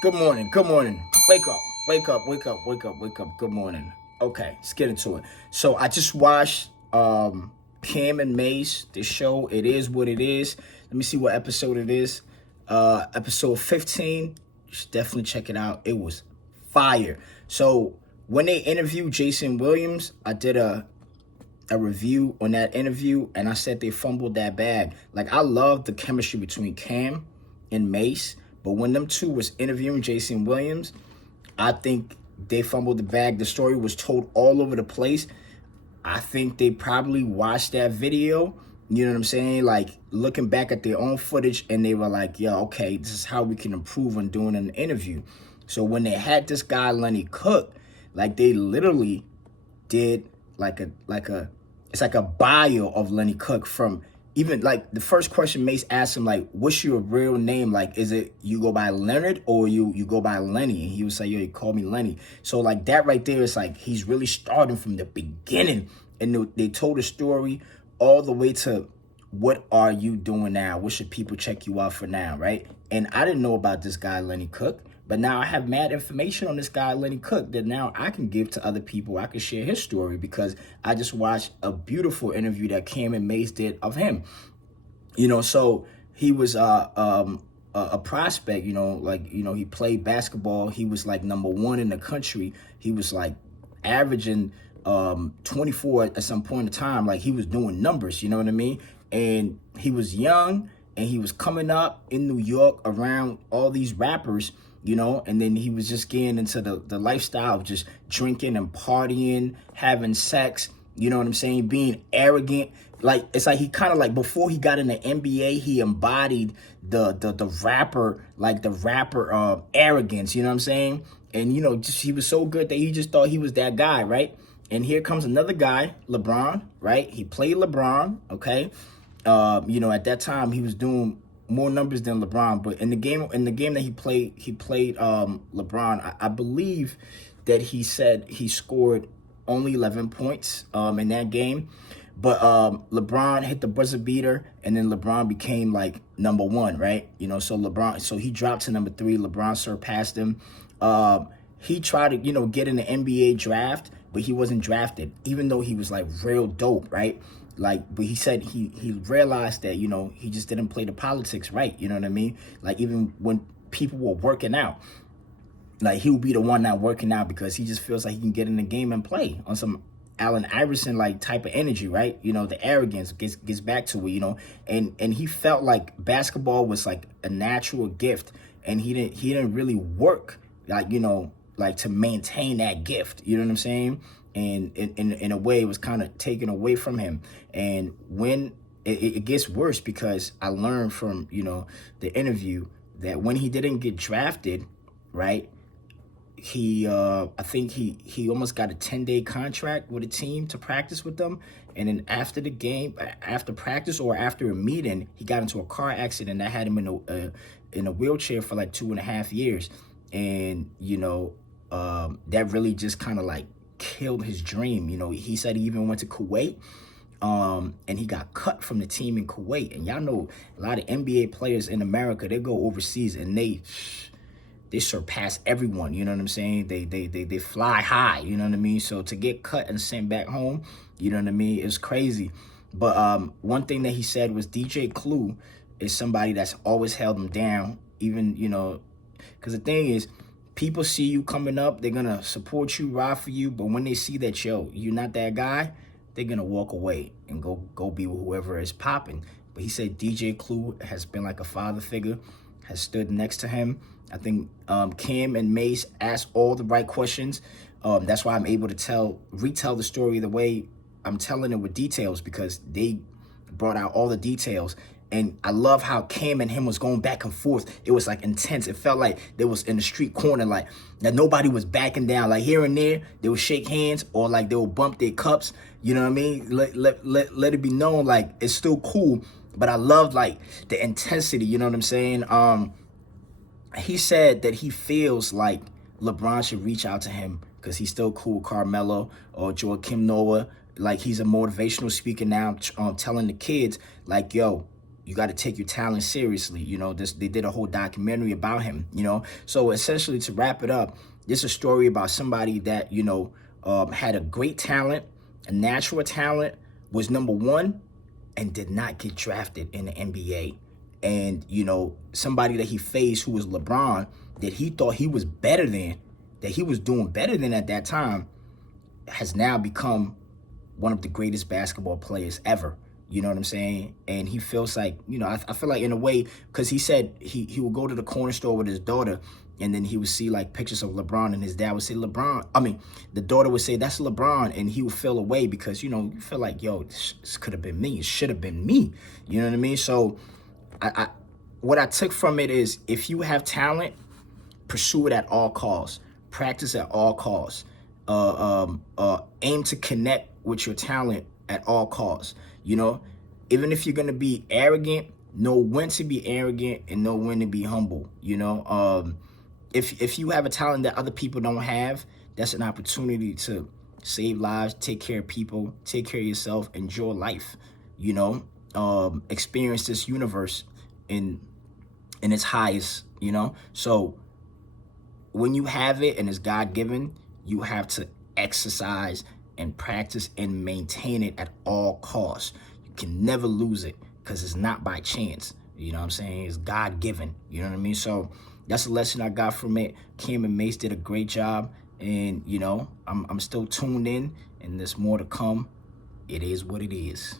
Good morning. Good morning. Wake up. Wake up. Wake up. Wake up. Wake up. Good morning. Okay, let's get into it. So I just watched Cam and Mase, the show. It is what it is. Let me see what episode it is. Episode 15. You should definitely check it out. It was fire. So when they interviewed Jason Williams, I did a review on that interview, and I said they fumbled that bag. Like, I love the chemistry between Cam and Mase, but when them two was interviewing Jason Williams, I think they fumbled the bag. The story was told all over the place. I think they probably watched that video, you know what I'm saying? Like, looking back at their own footage, and they were like, yeah, okay, this is how we can improve on doing an interview. So when they had this guy, Lenny Cooke, like, they literally did it's like a bio of Lenny Cooke. From even like the first question Mace asked him, like, what's your real name? Like, is it you go by Leonard or you go by Lenny? And he was like, yo, you call me Lenny. So like that right there is like he's really starting from the beginning. And they told the story all the way to what are you doing now? What should people check you out for now, right? And I didn't know about this guy, Lenny Cooke. But now I have mad information on this guy, Lenny Cooke, that now I can give to other people. I can share his story because I just watched a beautiful interview that Cam and Mase did of him. So he was a prospect, he played basketball. He was like number one in the country. He was like averaging 24 at some point in time. Like, he was doing numbers, you know what I mean? And he was young, and he was coming up in New York around all these rappers, and then he was just getting into the lifestyle of just drinking and partying, having sex, you know what I'm saying, being arrogant. Like, it's like he kind of like, before he got in the NBA, he embodied the rapper, like the rapper arrogance, you know what I'm saying? And, just he was so good that he just thought he was that guy, right? And here comes another guy, Lebron, right? He played LeBron, okay? At that time he was doing more numbers than LeBron, but in the game that he played LeBron. I believe that he said he scored only 11 points in that game. But LeBron hit the buzzer beater, and then LeBron became like number one, right? So he dropped to number three. LeBron surpassed him. He tried to, get in the NBA draft, but he wasn't drafted, even though he was like real dope, right? Like, but he said he realized that, he just didn't play the politics right. You know what I mean? Like, even when people were working out, like, he would be the one not working out because he just feels like he can get in the game and play on some Allen Iverson like type of energy, right? The arrogance gets back to it, and he felt like basketball was like a natural gift, and he didn't really work like to maintain that gift. You know what I'm saying? And in a way, it was kind of taken away from him. And when it gets worse, because I learned from the interview that when he didn't get drafted, right, I think he almost got a 10-day contract with a team to practice with them. And then after the game, after practice or after a meeting, he got into a car accident that had him in a wheelchair for like 2.5 years. And that really just kind of like killed his dream. He said he even went to Kuwait, and he got cut from the team in Kuwait. And y'all know a lot of NBA players in America, they go overseas and they surpass everyone. You know what I'm saying? They fly high. You know what I mean? So to get cut and sent back home, you know what I mean, it's crazy. But one thing that he said was DJ Clue is somebody that's always held him down. Even because the thing is, people see you coming up, they're gonna support you, ride for you. But when they see that you're not that guy, they're gonna walk away and go be with whoever is popping. But he said DJ Clue has been like a father figure, has stood next to him. I think Cam and Mase asked all the right questions. That's why I'm able to retell the story the way I'm telling it with details, because they brought out all the details. And I love how Cam and him was going back and forth. It was like intense. It felt like they was in the street corner, like that nobody was backing down. Like here and there, they would shake hands or like they would bump their cups. You know what I mean? Let it be known, like, it's still cool. But I loved like the intensity. You know what I'm saying? He said that he feels like LeBron should reach out to him because he's still cool with Carmelo or Joakim Noah. Like, he's a motivational speaker now, telling the kids, like, yo, you got to take your talent seriously. You know, they did a whole documentary about him, you know. So essentially, to wrap it up, this is a story about somebody that, you know, had a great talent, a natural talent, was number one, and did not get drafted in the NBA. And, you know, somebody that he faced, who was LeBron, that he thought he was better than, that he was doing better than at that time, has now become one of the greatest basketball players ever. You know what I'm saying? And he feels like, you know, I feel like in a way, because he said he would go to the corner store with his daughter, and then he would see like pictures of LeBron, and his dad would say, the daughter would say, that's LeBron, and he would feel away because, you know, you feel like, yo, this could have been me. It should have been me. You know what I mean? So what I took from it is, if you have talent, pursue it at all costs. Practice at all costs. Aim to connect with your talent at all costs. You know, even if you're going to be arrogant, know when to be arrogant and know when to be humble. You know, if you have a talent that other people don't have, that's an opportunity to save lives, take care of people, take care of yourself, enjoy life. You know, experience this universe in its highest. You know, so when you have it and it's God-given, you have to exercise and practice and maintain it at all costs. You can never lose it because it's not by chance. You know what I'm saying? It's God-given. You know what I mean? So that's a lesson I got from it. Cam and Mase did a great job. And, you know, I'm still tuned in, and there's more to come. It is what it is.